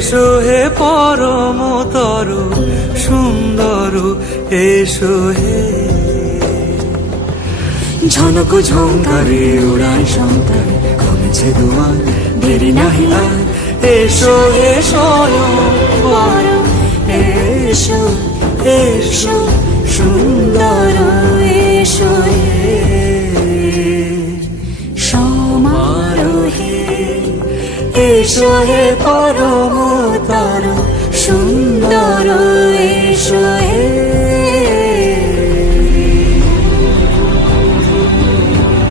এসো হে পরমতর সুন্দর, এসো হে। ঝনক ঝঙ্কারে উড়ায় শঙ্কারে কমেছে দুয়ার, দেরি নাহি আর। এসো হে স্বয়ংবর, এসো এসো সুন্দর, এসো হে সমারোহে। এসো হে পরমতর সুন্দর, এসো